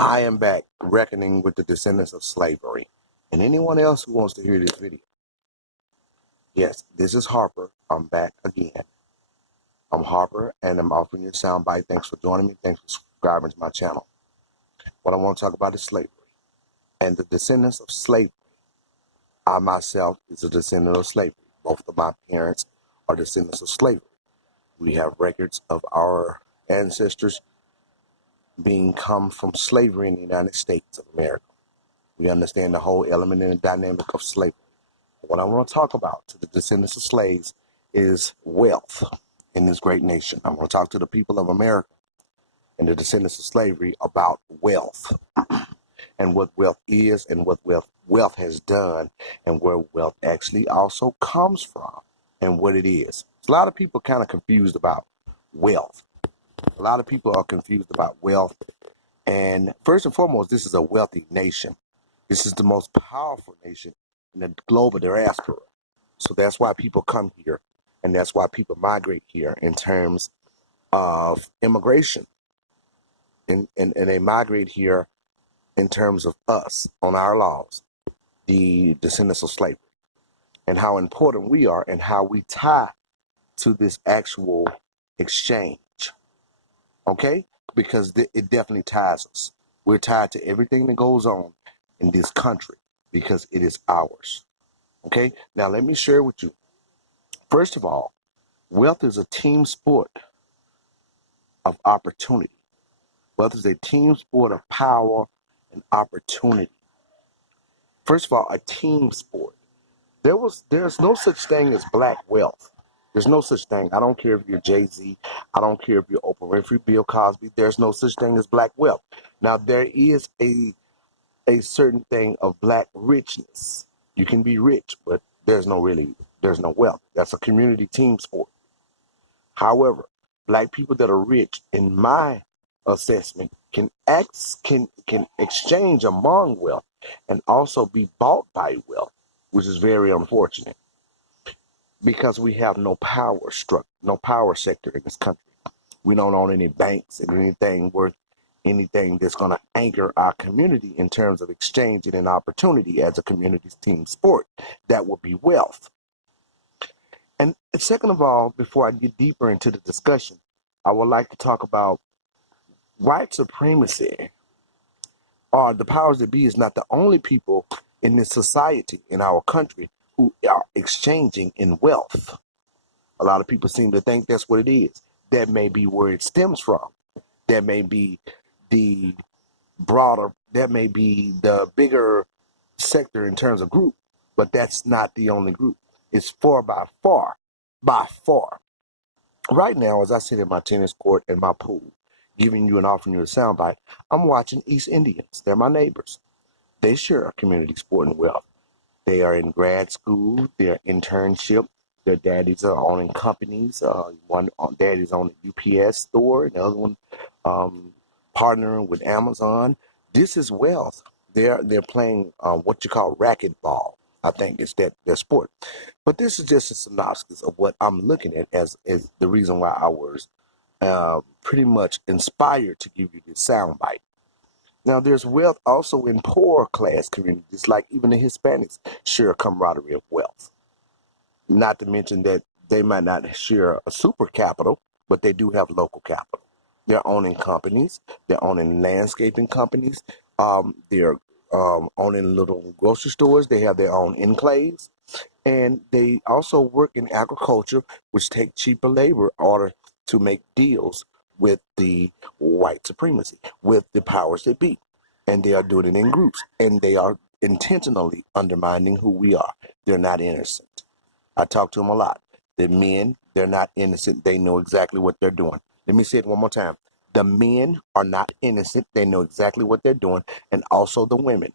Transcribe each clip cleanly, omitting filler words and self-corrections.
I am back reckoning with the descendants of slavery. And anyone else who wants to hear this video. Yes, this is Harper. I'm back again. I'm Harper, and I'm offering you a soundbite. Thanks for joining me. Thanks for subscribing to my channel. What I want to talk about is slavery and the descendants of slavery. I myself is a descendant of slavery. Both of my parents are descendants of slavery. We have records of our ancestors being come from slavery in the United States of America. We understand the whole element and the dynamic of slavery. What I want to talk about to the descendants of slaves is wealth in this great nation. I want to talk to the people of America and the descendants of slavery about wealth and what wealth is and what wealth has done and where wealth actually also comes from and what it is. A lot of people kind of confused about wealth. A lot of people are confused about wealth. And first and foremost, this is a wealthy nation. This is the most powerful nation in the global diaspora. So that's why people come here, and that's why people migrate here in terms of immigration. And they migrate here in terms of us, on our laws, the descendants of slavery, and how important we are and how we tie to this actual exchange. Okay? Because it definitely ties us. We're tied to everything that goes on in this country because it is ours. Okay? Now, let me share with you. First of all, wealth is a team sport of opportunity. Wealth is a team sport of power and opportunity. First of all, a team sport. There's no such thing as black wealth. There's no such thing. I don't care if you're Jay-Z. I don't care if you're Oprah Winfrey, Bill Cosby. There's no such thing as black wealth. Now, there is a certain thing of black richness. You can be rich, but there's no wealth. That's a community team sport. However, black people that are rich, in my assessment, can exchange among wealth and also be bought by wealth, which is very unfortunate because we have no power sector in this country. We don't own any banks and anything worth anything that's going to anchor our community in terms of exchanging an opportunity as a community team sport. That would be wealth. And second of all, before I get deeper into the discussion, I would like to talk about white supremacy, or the powers that be, is not the only people in this society, in our country, who are exchanging in wealth. A lot of people seem to think that's what it is. That may be where it stems from. That may be the bigger sector in terms of group, but that's not the only group. It's by far. Right now, as I sit in my tennis court and my pool, giving you and offering you a soundbite, I'm watching East Indians. They're my neighbors. They share a community sport and wealth. They are in grad school, they're internship. Their daddies are owning companies. One daddy's on the UPS store, and the other one partnering with Amazon. This is wealth. They're playing what you call racquetball. I think it's their sport. But this is just a synopsis of what I'm looking at as the reason why I was pretty much inspired to give you this soundbite. Now, there's wealth also in poor class communities, like even the Hispanics share a camaraderie of wealth. Not to mention that they might not share a super capital, but they do have local capital. They're owning companies. They're owning landscaping companies. They're owning little grocery stores. They have their own enclaves. And they also work in agriculture, which take cheaper labor in order to make deals with the white supremacy, with the powers that be. And they are doing it in groups. And they are intentionally undermining who we are. They're not innocent. I talk to them a lot. The men, they're not innocent. They know exactly what they're doing. Let me say it one more time. The men are not innocent. They know exactly what they're doing. And also the women.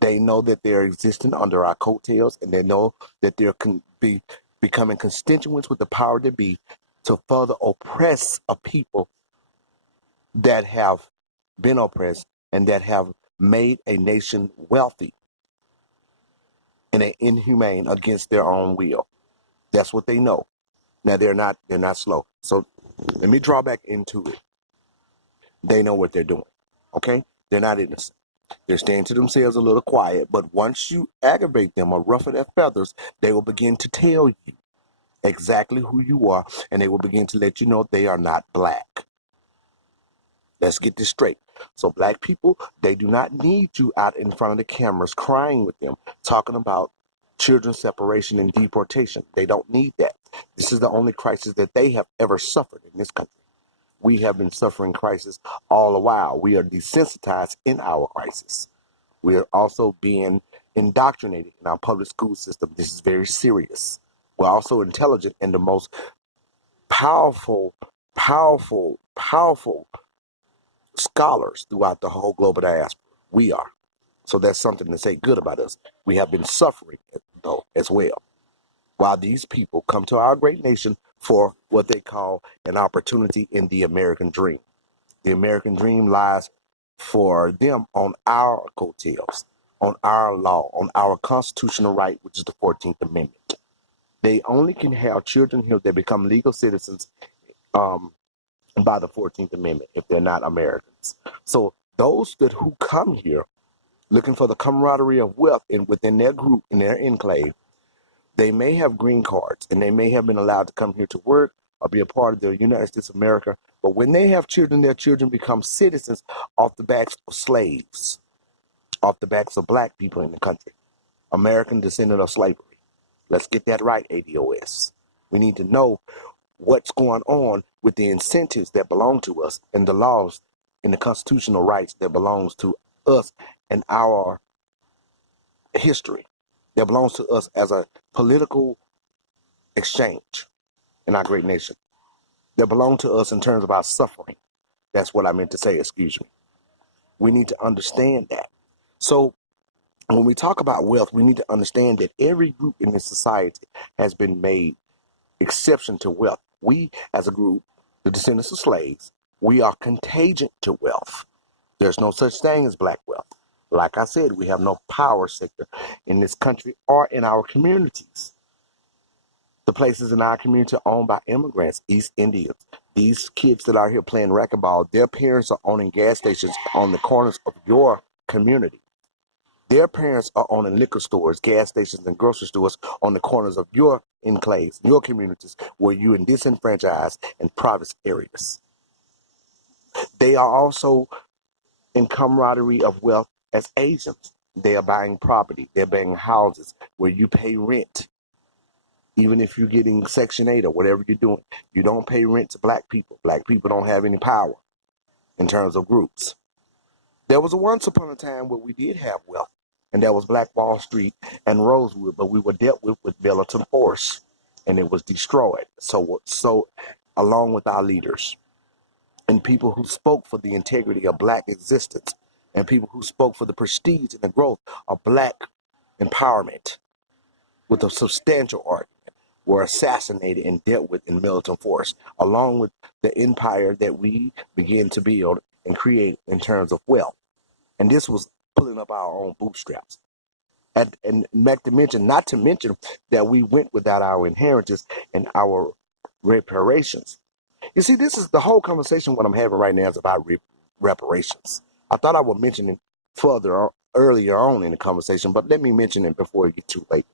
They know that they're existing under our coattails, and they know that they're becoming constituents with the power to be to further oppress a people that have been oppressed and that have made a nation wealthy and inhumane against their own will. That's what they know. Now they're not slow. So let me draw back into it. They know what they're doing. Okay? They're not innocent. They're staying to themselves a little quiet, but once you aggravate them or ruffle their feathers, they will begin to tell you exactly who you are, and they will begin to let you know they are not black. Let's get this straight. So black people, they do not need you out in front of the cameras crying with them, talking about children separation and deportation. They don't need that. This is the only crisis that they have ever suffered in this country. We have been suffering crisis all the while. We are desensitized in our crisis. We are also being indoctrinated in our public school system. This is very serious. We're also intelligent and the most powerful, powerful scholars throughout the whole global diaspora. We are. So that's something to say good about us. We have been suffering, though, as well. While these people come to our great nation for what they call an opportunity in the American dream. The American dream lies for them on our coattails, on our law, on our constitutional right, which is the 14th Amendment. They only can have children here that become legal citizens by the 14th Amendment if they're not Americans. So those who come here looking for the camaraderie of wealth within their group, in their enclave, they may have green cards and they may have been allowed to come here to work or be a part of the United States of America. But when they have children, their children become citizens off the backs of slaves, off the backs of black people in the country, American descendant of slavery. Let's get that right, ADOS. We need to know what's going on with the incentives that belong to us and the laws and the constitutional rights that belongs to us and our history, that belongs to us as a political exchange in our great nation, that belong to us in terms of our suffering. That's what I meant to say, excuse me. We need to understand that. So when we talk about wealth, we need to understand that every group in this society has been made exception to wealth. We, as a group, the descendants of slaves, we are contagion to wealth. There's no such thing as black wealth. Like I said, we have no power sector in this country or in our communities. The places in our community are owned by immigrants, East Indians. These kids that are here playing racquetball, their parents are owning gas stations on the corners of your community. Their parents are owning liquor stores, gas stations, and grocery stores on the corners of your enclaves, your communities, where you're in disenfranchised and private areas. They are also in camaraderie of wealth as Asians. They are buying property. They're buying houses where you pay rent. Even if you're getting Section 8 or whatever you're doing, you don't pay rent to black people. Black people don't have any power in terms of groups. There was a once upon a time where we did have wealth, and that was Black Wall Street and Rosewood, but we were dealt with militant force, and it was destroyed. So along with our leaders and people who spoke for the integrity of black existence and people who spoke for the prestige and the growth of black empowerment with a substantial argument were assassinated and dealt with in militant force, along with the empire that we began to build and create in terms of wealth. And this was pulling up our own bootstraps. And not to mention that we went without our inheritance and our reparations. You see, this is the whole conversation what I'm having right now is about reparations. I thought I would mention it earlier on in the conversation, but let me mention it before it gets too late.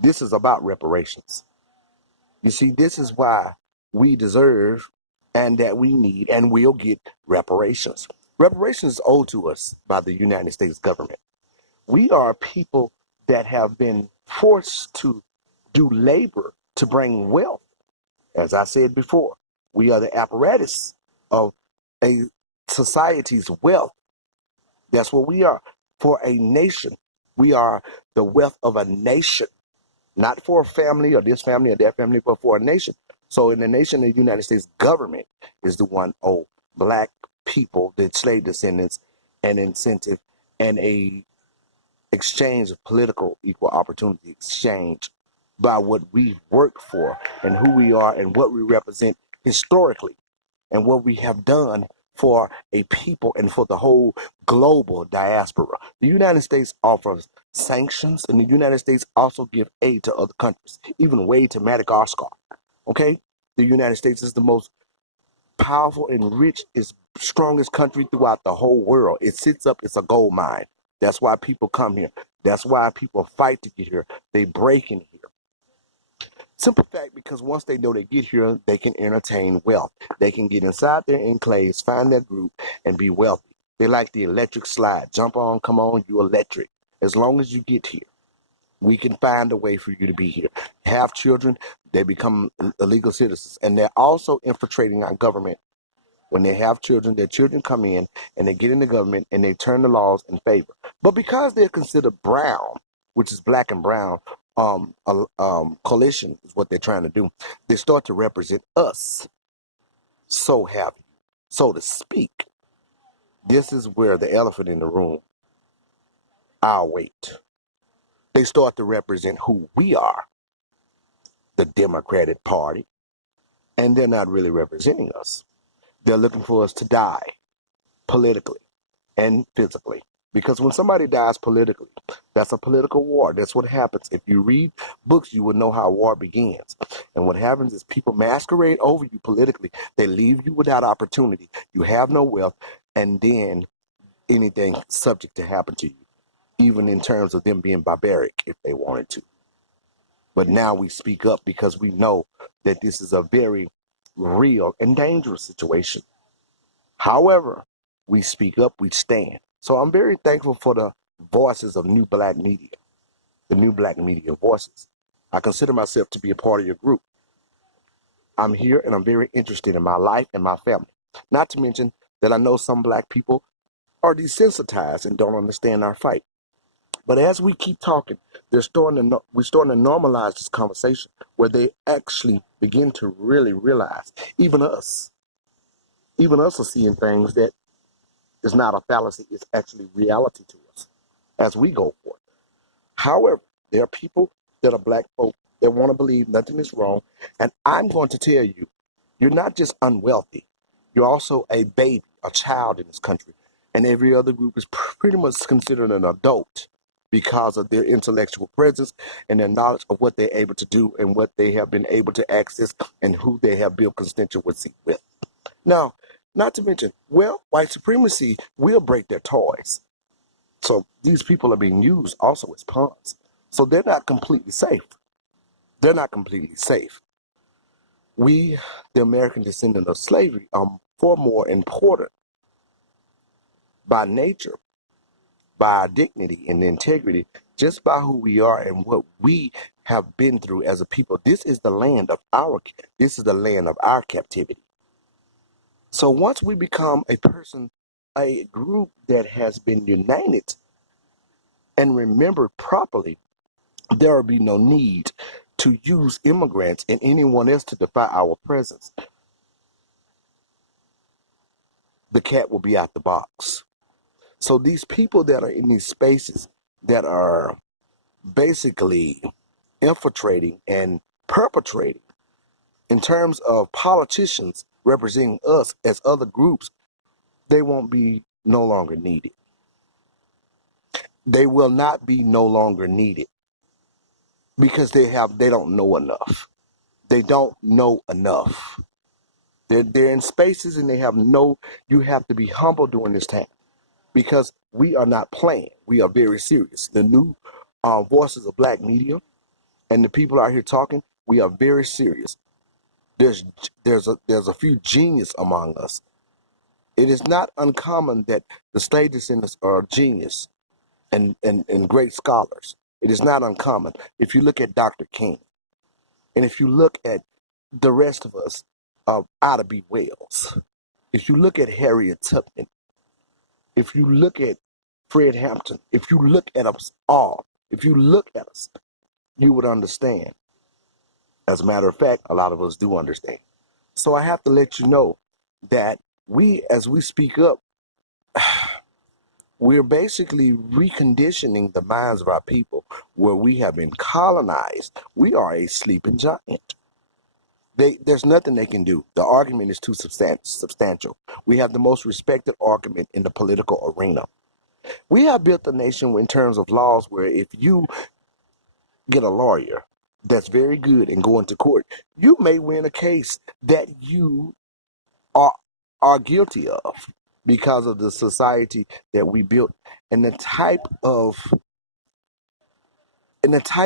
This is about reparations. You see, this is why we deserve and that we need and will get reparations. Reparations is owed to us by the United States government. We are people that have been forced to do labor to bring wealth. As I said before, we are the apparatus of a society's wealth. That's what we are for a nation. We are the wealth of a nation, not for a family or this family or that family, but for a nation. So in the nation, the United States government is the one owed black people, the slave descendants, an incentive and a exchange of political equal opportunity exchange by what we work for and who we are and what we represent historically and what we have done for a people and for the whole global diaspora. The United States offers sanctions, and the United States also give aid to other countries, even aid to Madagascar. Okay? The United States is the most powerful and rich, is strongest country throughout the whole world. It sits up, it's a gold mine. That's why people come here. That's why people fight to get here. They break in here. Simple fact, because once they know they get here, they can entertain wealth. They can get inside their enclaves, find their group, and be wealthy. They like the electric slide. Jump on, come on, you electric. As long as you get here, we can find a way for you to be here. Have children, they become illegal citizens. And they're also infiltrating our government. When they have children, their children come in and they get in the government and they turn the laws in favor. But because they're considered brown, which is black and brown, coalition is what they're trying to do. They start to represent us. So have you, so to speak. This is where the elephant in the room, our weight. They start to represent who we are, the Democratic Party, and they're not really representing us. They're looking for us to die politically and physically. Because when somebody dies politically, that's a political war. That's what happens. If you read books, you would know how war begins. And what happens is people masquerade over you politically. They leave you without opportunity. You have no wealth, and then anything subject to happen to you, even in terms of them being barbaric if they wanted to. But now we speak up because we know that this is a very real and dangerous situation. However, we speak up, we stand. So I'm very thankful for the voices of new black media, the new black media voices. I consider myself to be a part of your group. I'm here and I'm very interested in my life and my family. Not to mention that I know some black people are desensitized and don't understand our fight. But as we keep talking, we're starting to normalize this conversation where they actually begin to really realize, even us are seeing things that is not a fallacy, it's actually reality to us as we go forth. However, there are people that are black folk that want to believe nothing is wrong. And I'm going to tell you, you're not just unwealthy, you're also a baby, a child in this country. And every other group is pretty much considered an adult because of their intellectual presence and their knowledge of what they're able to do and what they have been able to access and who they have built constituency with. Now, not to mention, well, white supremacy will break their toys. So these people are being used also as pawns. So they're not completely safe. They're not completely safe. We, the American descendant of slavery, are far more important by nature, by our dignity and integrity, just by who we are and what we have been through as a people. This is the land of our captivity. So once we become a group that has been united and remembered properly, there will be no need to use immigrants and anyone else to defy our presence. The cat will be out the box. So these people that are in these spaces that are basically infiltrating and perpetrating in terms of politicians representing us as other groups, they won't be no longer needed. They will not be no longer needed because they don't know enough. They don't know enough. They're in spaces and you have to be humble during this time because we are not playing. We are very serious. The new voices of black media and the people out here talking, we are very serious. There's a few genius among us. It is not uncommon that the slave descendants are genius and great scholars. It is not uncommon. If you look at Dr. King, and if you look at the rest of us, Ida B. Wells, if you look at Harriet Tubman, if you look at Fred Hampton, if you look at us all, if you look at us, you would understand. As a matter of fact, a lot of us do understand. So I have to let you know that as we speak up, we're basically reconditioning the minds of our people where we have been colonized. We are a sleeping giant. There's nothing they can do. The argument is too substantial. We have the most respected argument in the political arena. We have built a nation in terms of laws where if you get a lawyer that's very good and go into court, you may win a case that you are are guilty of because of the society that we built and the type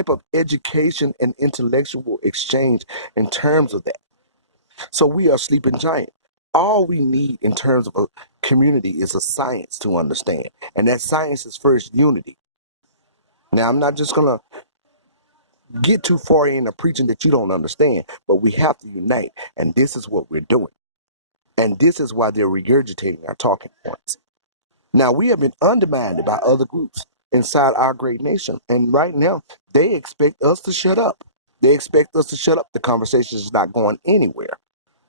of education and intellectual exchange in terms of that. So we are sleeping giant. All we need in terms of a community is a science to understand. And that science is first unity. Now, I'm not just going to get too far into preaching that you don't understand, but we have to unite. And this is what we're doing. And this is why they're regurgitating our talking points. Now, we have been undermined by other groups inside our great nation. And right now, they expect us to shut up. They expect us to shut up. The conversation is not going anywhere.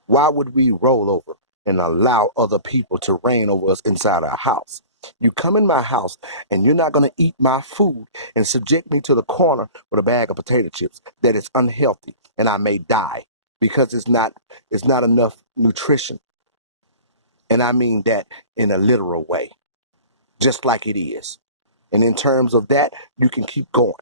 Why would we roll over and allow other people to reign over us inside our house? You come in my house and you're not going to eat my food and subject me to the corner with a bag of potato chips that is unhealthy and I may die because it's not enough nutrition. And I mean that in a literal way, just like it is. And in terms of that, you can keep going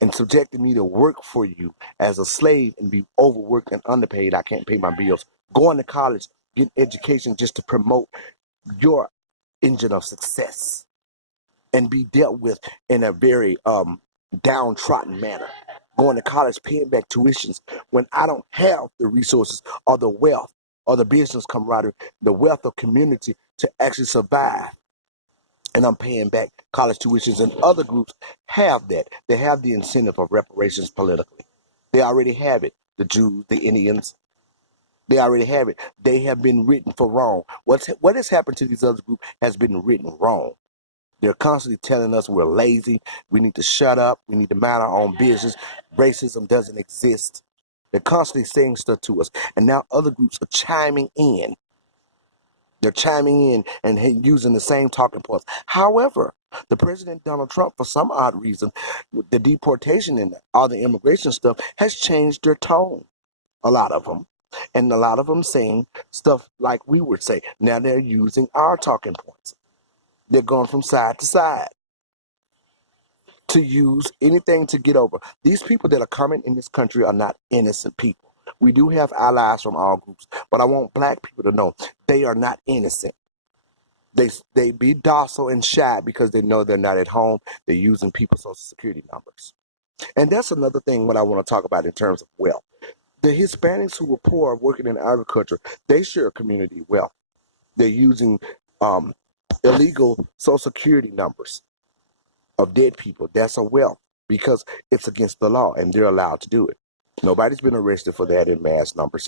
and subjecting me to work for you as a slave and be overworked and underpaid. I can't pay my bills. Going to college, getting education just to promote your engine of success and be dealt with in a very downtrodden manner. Going to college, paying back tuitions when I don't have the resources or the wealth or the business camaraderie, the wealth of community to actually survive. And I'm paying back college tuitions, and other groups have that. They have the incentive of reparations politically. They already have it. The Jews, the Indians, they already have it. They have been written for wrong. What has happened to these other groups has been written wrong. They're constantly telling us we're lazy, we need to shut up, we need to mind our own business, racism doesn't exist. They're constantly saying stuff to us. And now other groups are chiming in. They're chiming in and using the same talking points. However, the President Donald Trump, for some odd reason, the deportation and all the immigration stuff has changed their tone. A lot of them. And a lot of them saying stuff like we would say. Now they're using our talking points. They're going from side to side to use anything to get over. These people that are coming in this country are not innocent people. We do have allies from all groups, but I want black people to know they are not innocent. They be docile and shy because they know they're not at home. They're using people's social security numbers. And that's another thing what I want to talk about in terms of wealth. The Hispanics who were poor working in agriculture, they share community wealth. They're using illegal social security numbers of dead people. That's a wealth because it's against the law and they're allowed to do it. Nobody's been arrested for that in mass numbers.